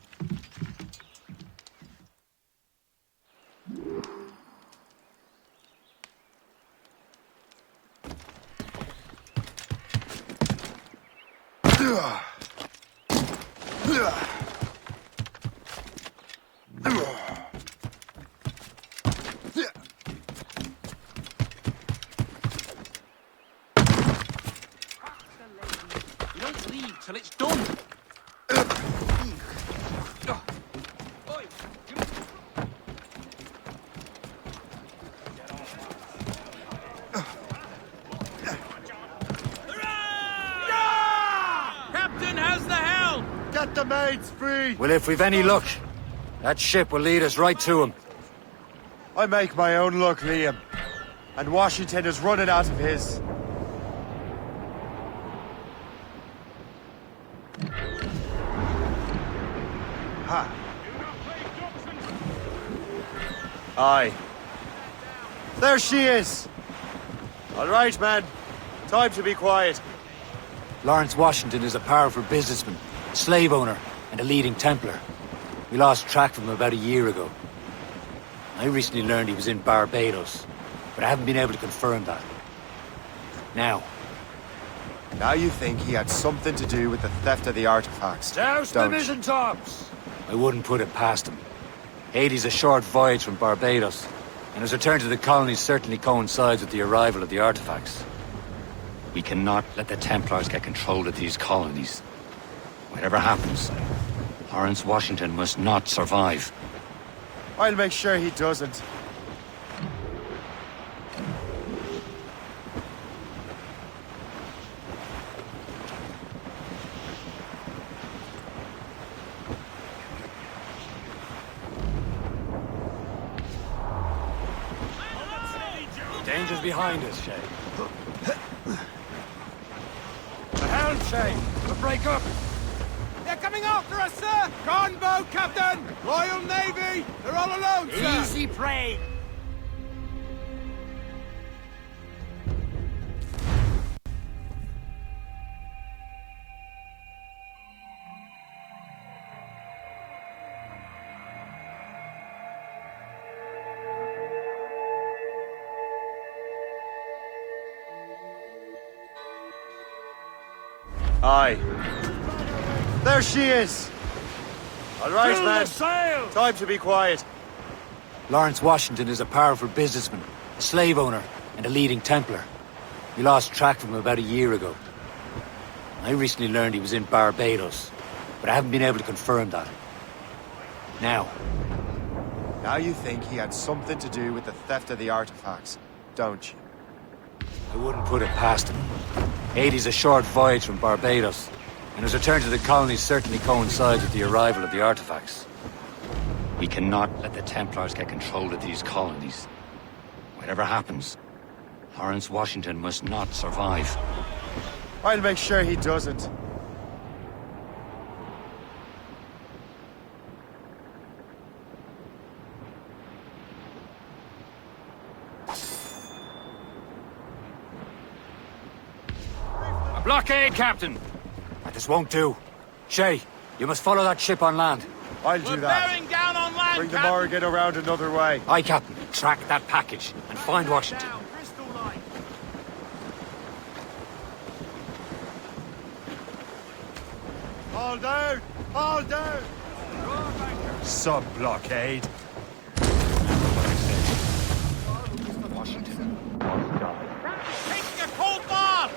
Till it's done. Captain, how's the helm? Get the maids free! Well, if we've any luck, that ship will lead us right to him. I make my own luck, Liam. And Washington is running out of his. Ha. Aye. There she is! All right, man. Time to be quiet. Lawrence Washington is a powerful businessman, a slave owner, and a leading Templar. We lost track of him about a year ago. I recently learned he was in Barbados, but I haven't been able to confirm that. Now you think he had something to do with the theft of the artifacts, Douse don't the you? mizzen-tops! I wouldn't put it past him. Haiti's a short voyage from Barbados, and his return to the colonies certainly coincides with the arrival of the artifacts. We cannot let the Templars get control of these colonies. Whatever happens, Lawrence Washington must not survive. I'll make sure he doesn't. Danger's behind us, Shay. The helm, Shay! We'll break up! They're coming after us, sir! Gunboat, Captain! Royal Navy! They're all alone, sir! Easy prey! Aye. There she is! All right, Fill man. the sail! Time to be quiet. Lawrence Washington is a powerful businessman, a slave owner, and a leading Templar. We lost track of him about a year ago. I recently learned he was in Barbados, but I haven't been able to confirm that. Now you think he had something to do with the theft of the artifacts, don't you? I wouldn't put it past him. Haiti's a short voyage from Barbados, and his return to the colonies certainly coincides with the arrival of the artifacts. We cannot let the Templars get control of these colonies. Whatever happens, Lawrence Washington must not survive. I'll make sure he doesn't. A blockade, Captain! This won't do. Shay, you must follow that ship on land. I'll do that. Bearing down on land, Bring the Morrigan around another way. Aye, Captain. Track that package and find Washington. All down! All down! Sub-blockade. Washington. Taking a cold bath!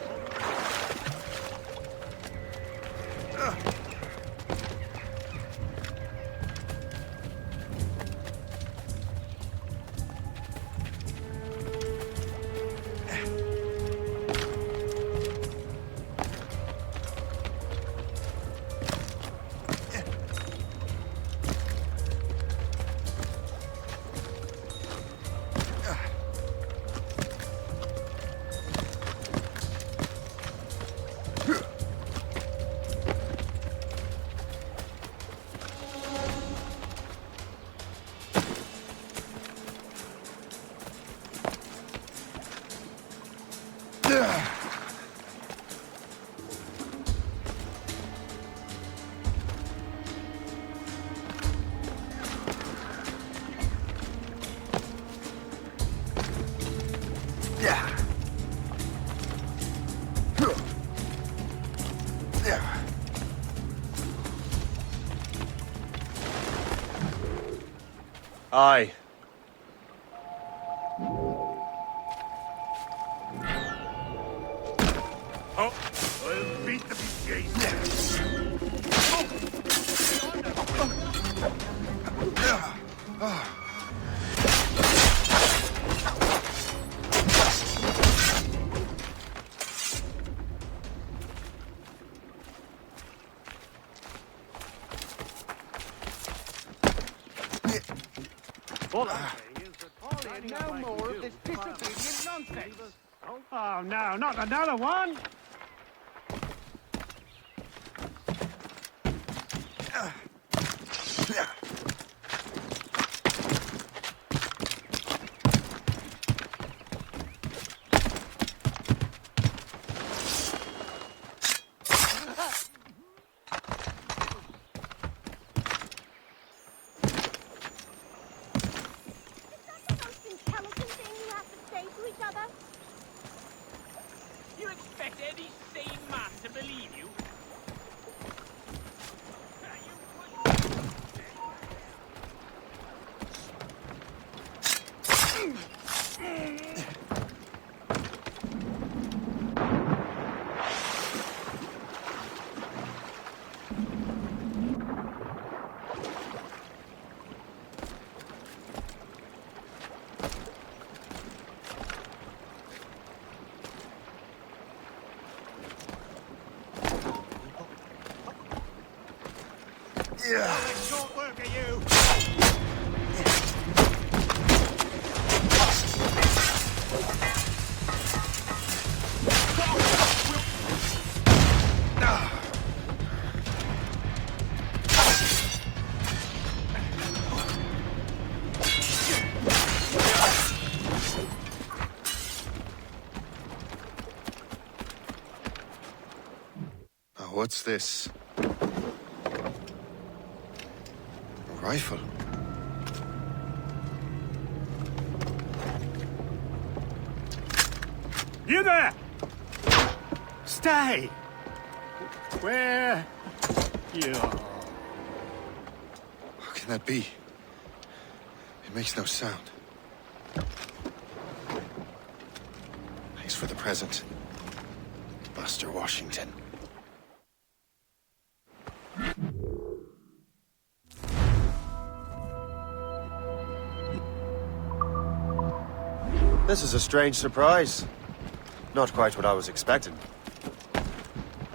Aye. Oh, I'll beat the beast. All I'm saying is that all the idiot No I more can of do this is fire disobedient nonsense. Oh, no, not another one! Short work of you. What's this? A rifle? You there! Stay! Where you are? How can that be? It makes no sound. Thanks for the present, Buster Washington. This is a strange surprise. Not quite what I was expecting.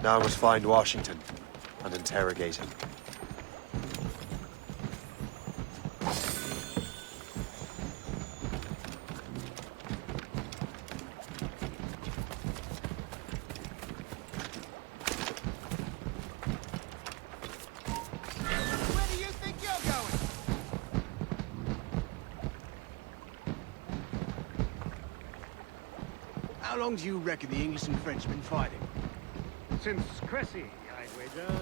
Now I must find Washington and interrogate him. Where do you think you're going? How long do you reckon the English and French have been fighting? Since Cressy, I'd wager.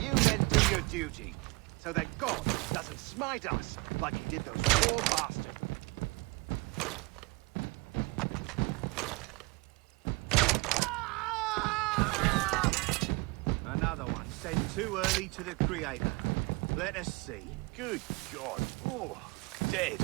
You men do your duty, so that God doesn't smite us like he did those poor bastards. Another one sent too early to the Creator. Let us see. Good God. Oh, dead.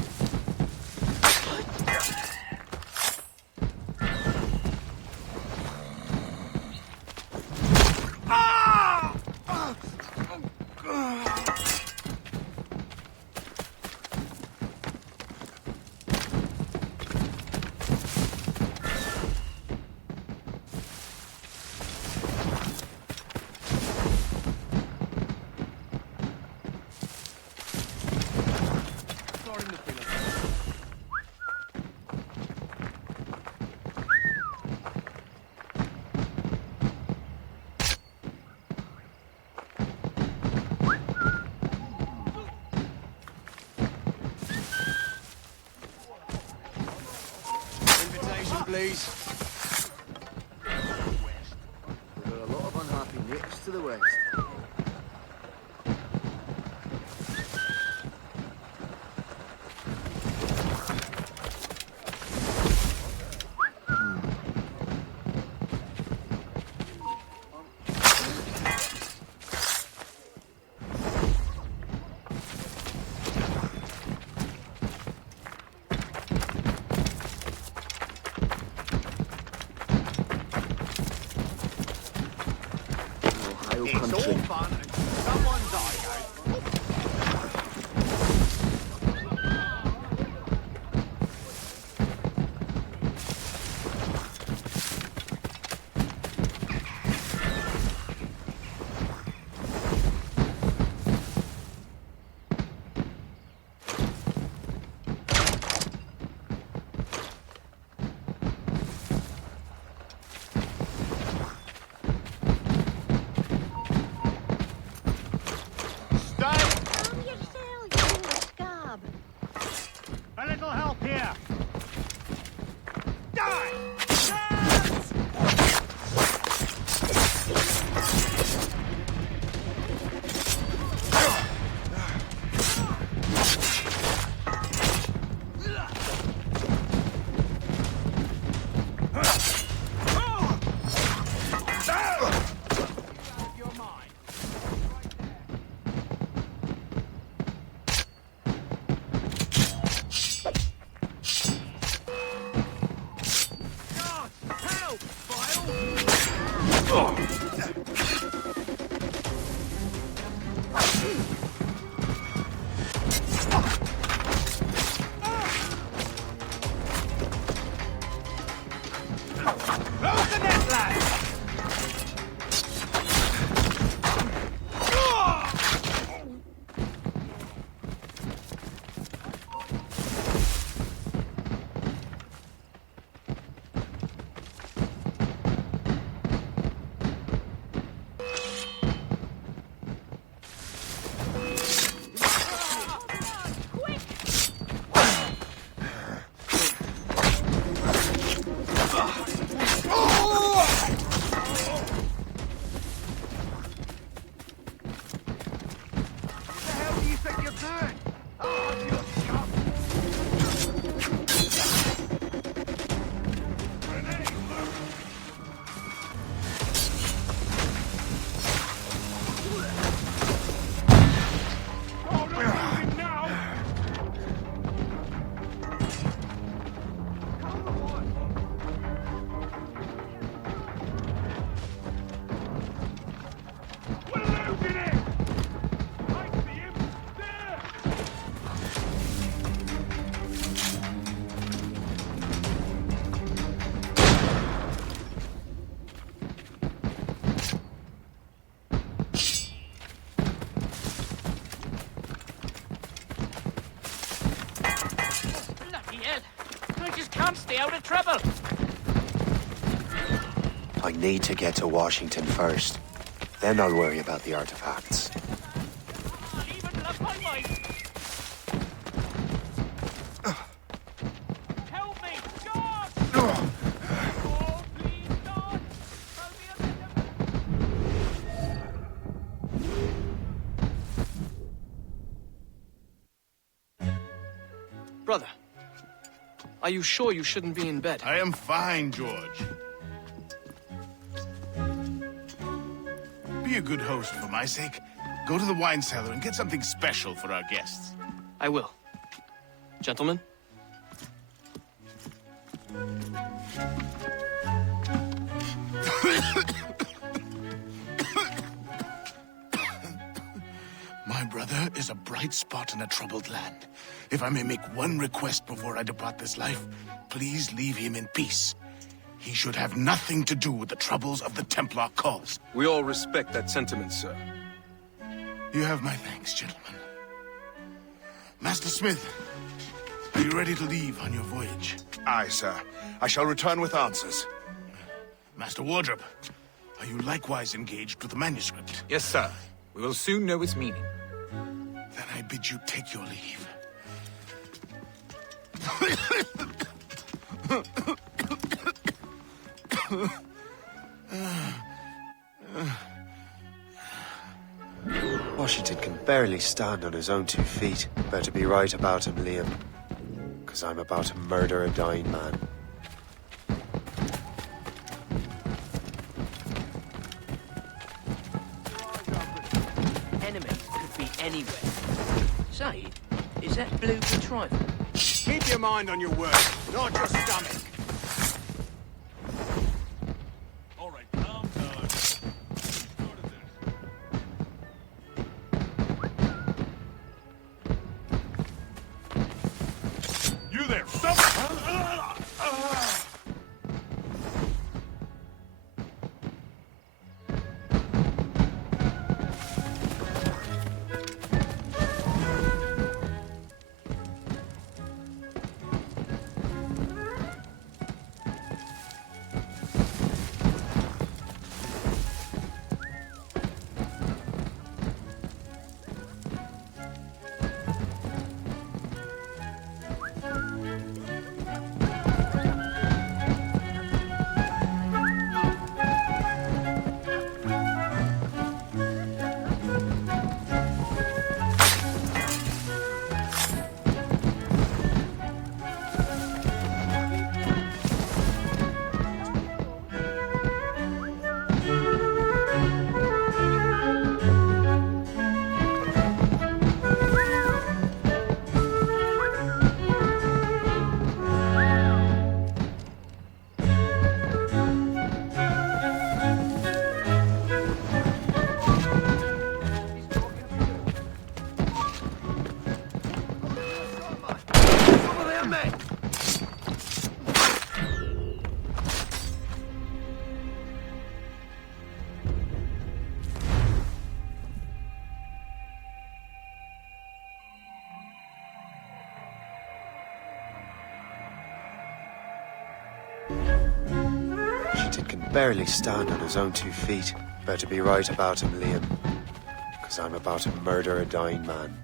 Invitation, please. There are a lot of unhappy nicks to the west. Ohio It's all country. fun until someone dies. Close the net, lads! Stay out of trouble. I need to get to Washington first. Then I'll worry about the artifacts. Help me, God! Brother, are you sure you shouldn't be in bed? I am fine, George. Be a good host for my sake. Go to the wine cellar and get something special for our guests. I will. Gentlemen? My brother is a bright spot in a troubled land. If I may make one request before I depart this life, please leave him in peace. He should have nothing to do with the troubles of the Templar cause. We all respect that sentiment, sir. You have my thanks, gentlemen. Master Smith, are you ready to leave on your voyage? Aye, sir. I shall return with answers. Master Wardrop, are you likewise engaged with the manuscript? Yes, sir. We will soon know its meaning. Then I bid you take your leave. Washington can barely stand on his own 2 feet. Better be right about him, Liam. Because I'm about to murder a dying man. Enemies could be anywhere. Say, is that blue contrivance? Keep your mind on your words, not your stomach. All right, calm down. You there, stop! Washington can barely stand on his own 2 feet. Better be right about him, Liam. Because I'm about to murder a dying man.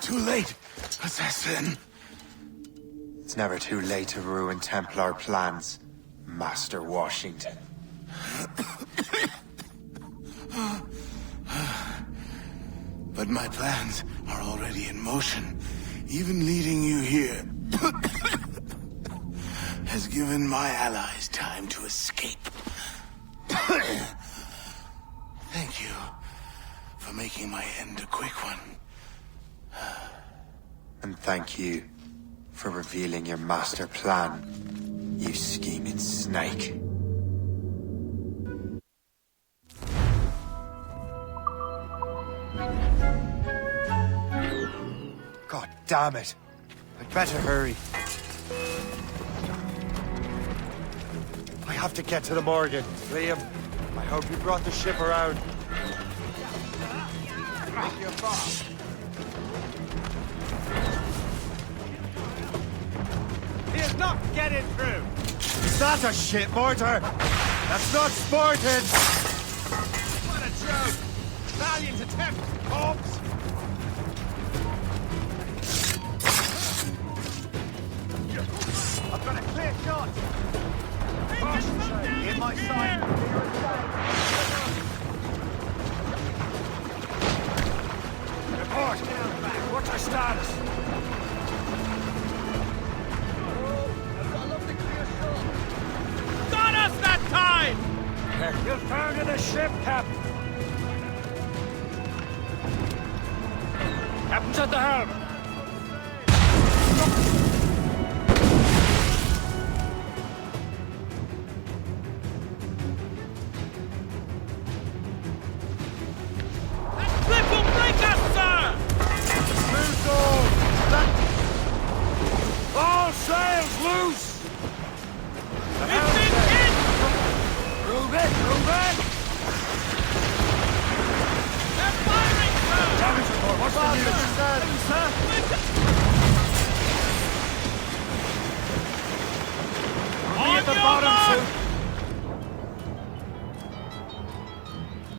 Too late, assassin. It's never too late to ruin Templar plans, Master Washington. But my plans are already in motion. Even leading you here has given my allies time to escape. Thank you for making my end a quick one. And thank you for revealing your master plan, you scheming snake. God damn it! I'd better hurry. I have to get to the Morgan. Liam, I hope you brought the ship around. He is not getting through. Is that a shit mortar? That's not sporting! What a joke! Valiant attempt, corpse! I've got a clear shot! Concentrate, in my sight! Report! What's our status? Got us that time! You'll turn to the ship, Captain. Captain's at the helm.